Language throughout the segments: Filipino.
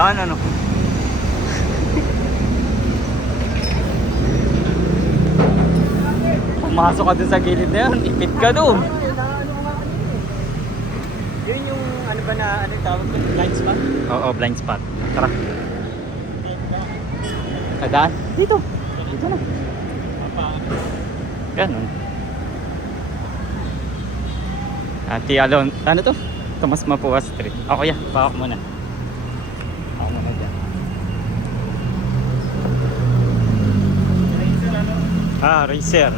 Saan ano? Pumasok ka dun sa gilid na yun, ipit ka doon. Yun yung ano ba na ano yung tawag ko? Blind spot? Oo, blind spot. Tara. Nadaan? Dito. Dito na. Ganun. Ati Alon, ano to? Tomas Mapua Street. Ako ya, baka muna. Ako muna dyan. Ah, racer.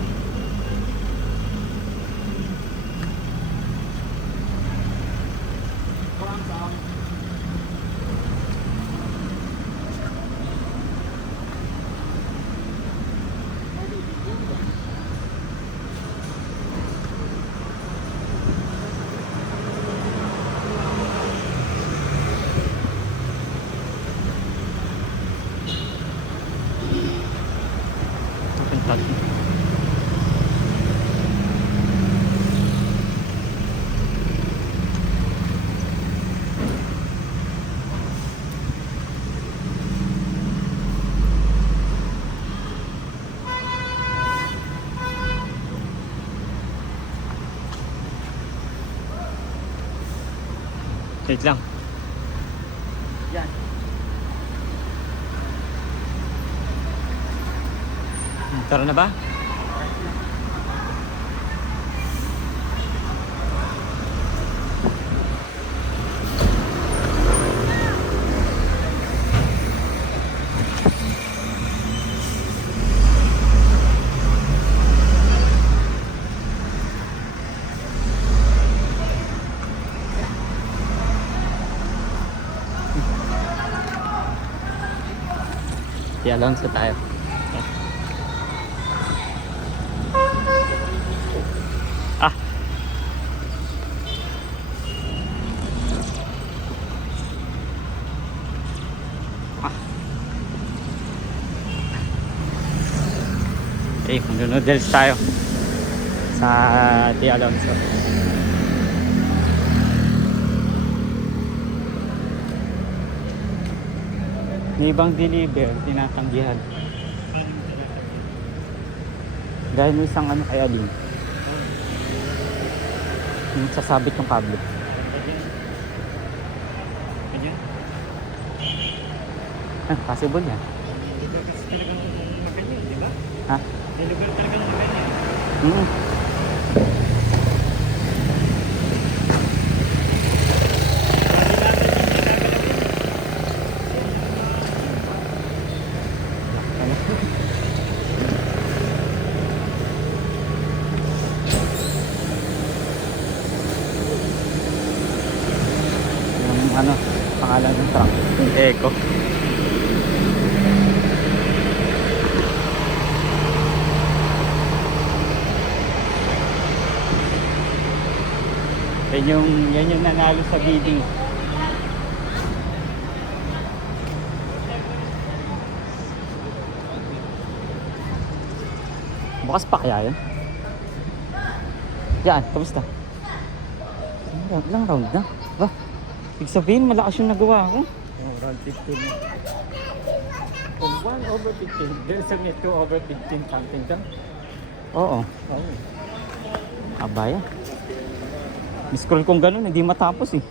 Wait lang. Yan. Tara na ba? Di Alonso tayo. Ah. Ah. Okay, mag-noodles tayo sa Di Alonso. May ibang deliver, tinatanggihan. Dahil may isang ano kaya din. Yung sasabit yung kable. Ganyan? Ah, possible yan. Deliver kasi talagang maganyan, di ba? Ha? Deliver talagang maganyan. Yung ano, pangalan ng truck. Yung Eco. Yan yung nanalo sa bidding. Bukas pa kaya yun? Yan, kamusta? Ilang round na? Ba? Ibig sabihin, malakas yung nagawa ko. Oh, round 15. From 1/15, there's a 2/15 something done. Oo. Oh. Abaya. Scroll kong ganun, hindi matapos eh.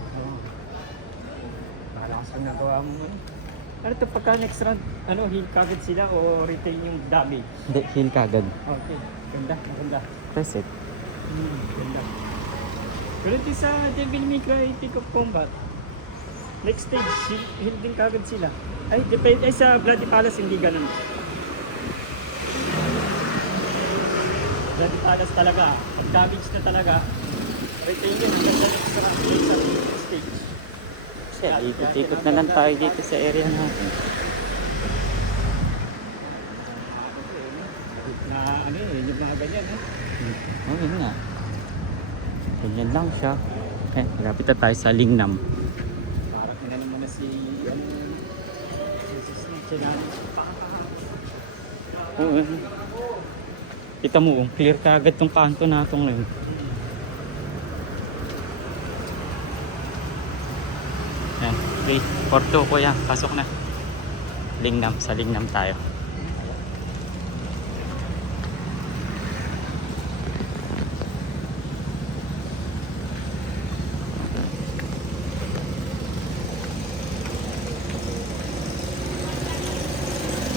Malakas ang nagawa mo ngayon. Ano ito pagka next round, ano, heal kagad sila o retain yung damage? Hindi, heal kagad. Okay, ganda, maganda. Reset. Ganda. Pero ito sa Devil May Cry Take of Combat, next stage, heal din kagad sila. Ay, depende, ay sa Bloody Palace hindi ganun. Bloody Palace talaga, pag damage na talaga, retain yun hanggang sa next stage. Kasi ikot-ikot na lang tayo dito sa area natin. Na ano yun, yung mga ganyan, eh. Oh, yun nga. Ganyan lang siya. Eh, malapit na tayo sa Lingnam. Parang inano mo na si, ano, si Snake, challenge. Oo. Kita mo, clear ka agad tong kanto natong ngayon. Yan. Okay, for 2 kuya, pasok na. Lingnam, sa Lingnam tayo.